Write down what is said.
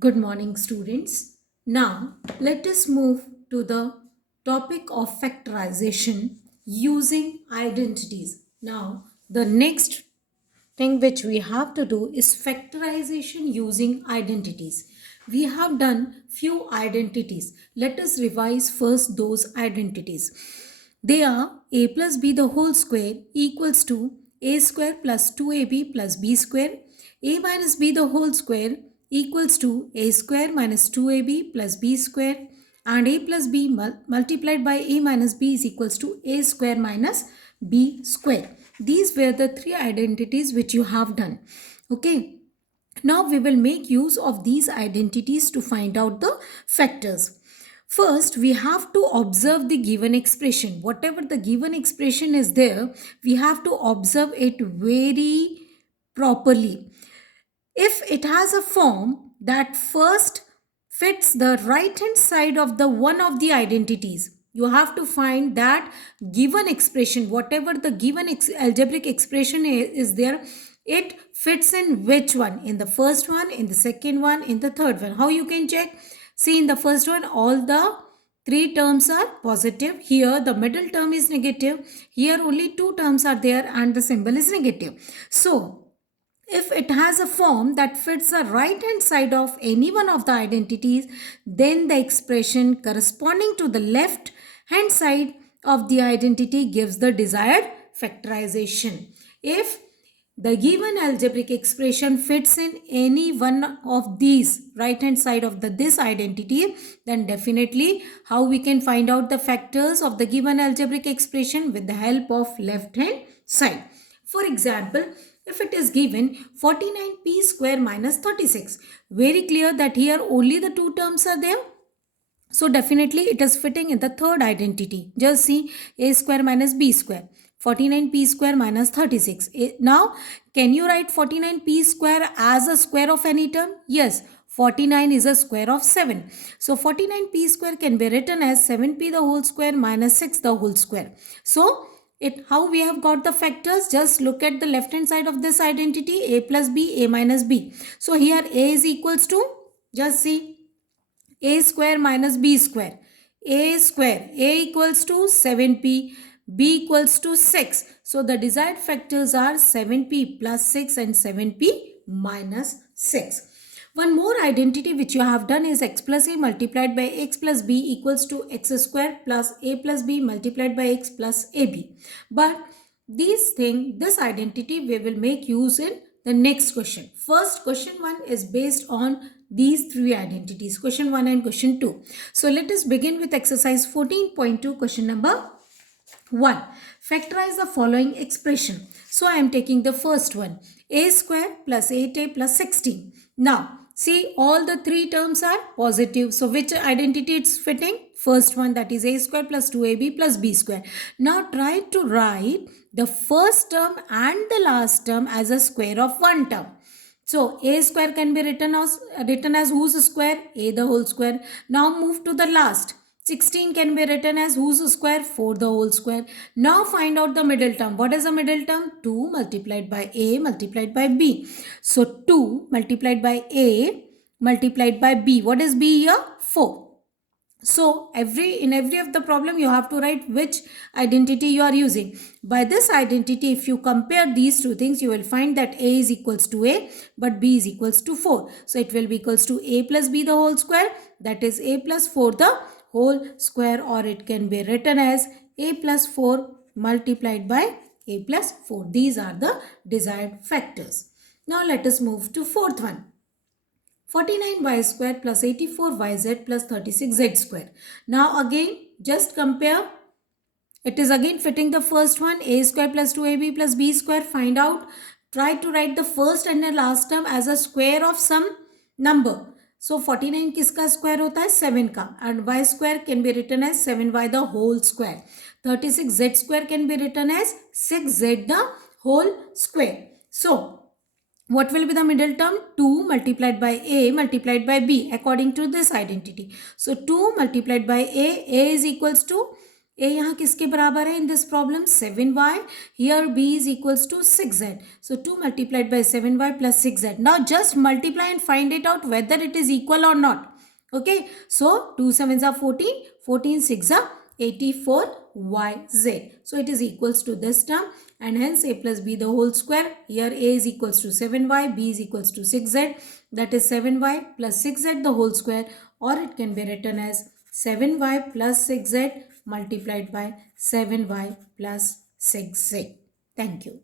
Good morning, students. Now, let us move to the topic of factorization using identities. Now, the next thing which we have to do is factorization using identities. We have done few identities. Let us revise first those identities. They are a plus b the whole square equals to a square plus 2ab plus b square. A minus b the whole square equals to a square minus 2ab plus b square, and a plus b multiplied by a minus b is equals to a square minus b square. These were the three identities which you have done. Okay. Now we will make use of these identities to find out the factors. First, we have to observe the given expression. Whatever the given expression is there, we have to observe it very properly. If it has a form that first fits the right hand side of the one of the identities, you have to find that given expression, whatever the given algebraic expression is there, it fits in which one? In the first one, in the second one, in the third one. How you can check? See, in the first one, all the three terms are positive. Here, the middle term is negative. Here, only two terms are there and the symbol is negative. So, if it has a form that fits the right hand side of any one of the identities, then the expression corresponding to the left hand side of the identity gives the desired factorization. If the given algebraic expression fits in any one of these right hand side of this identity, then definitely how we can find out the factors of the given algebraic expression with the help of left hand side. For example, if it is given 49p square minus 36, very clear that here only the two terms are there. So definitely it is fitting in the third identity. Just see a square minus b square. 49p square minus 36. Now, can you write 49p square as a square of any term? Yes, 49 is a square of 7. So 49p square can be written as 7p the whole square minus 6 the whole square. So how we have got the factors? Just look at the left hand side of this identity, a plus b, a minus b. So here a is equals to, just see, a square minus b square. A square, a equals to 7p, b equals to 6. So the desired factors are 7p plus 6 and 7p minus 6. One more identity which you have done is x plus a multiplied by x plus b equals to x square plus a plus b multiplied by x plus ab. But this identity we will make use in the next question. First, question 1 is based on these three identities, question 1 and question 2. So let us begin with exercise 14.2, question number 1. Factorize the following expression. So I am taking the first one, a square plus 8a plus 16. Now see, all the three terms are positive. So which identity it's fitting? First one, that is a square plus 2ab plus b square. Now try to write the first term and the last term as a square of one term. So a square can be written as whose square? A the whole square. Now move to the last. 16 can be written as whose square? 4 the whole square. Now find out the middle term. What is the middle term? 2 multiplied by a multiplied by b. So 2 multiplied by a multiplied by b. What is b here? 4. So in every of the problem you have to write which identity you are using. By this identity, if you compare these two things, you will find that a is equals to a but b is equals to 4. So it will be equals to a plus b the whole square, that is a plus 4 the whole square, or it can be written as a plus 4 multiplied by a plus 4. These are the desired factors. Now let us move to fourth one. 49y square plus 84yz plus 36z square. Now again, just compare. It is again fitting the first one, a square plus 2ab plus b square. Find out. Try to write the first and the last term as a square of some number. So 49 किसका square होता है? 7 का. And y square can be written as 7y the whole square. 36z square can be written as 6z the whole square. So what will be the middle term? 2 multiplied by a multiplied by b according to this identity. So 2 multiplied by a is equals to a यहाँ किसके बराबर है in this problem 7y, here b is equals to 6z, so 2 multiplied by 7y plus 6z. Now just multiply and find it out whether it is equal or not. Okay, so 2 7s are 14, 14 6 are 84yz, so it is equals to this term, and hence a plus b the whole square. Here a is equals to 7y, b is equals to 6z, that is 7y plus 6z the whole square, or it can be written as 7y plus 6z multiplied by 7y plus 6z. Thank you.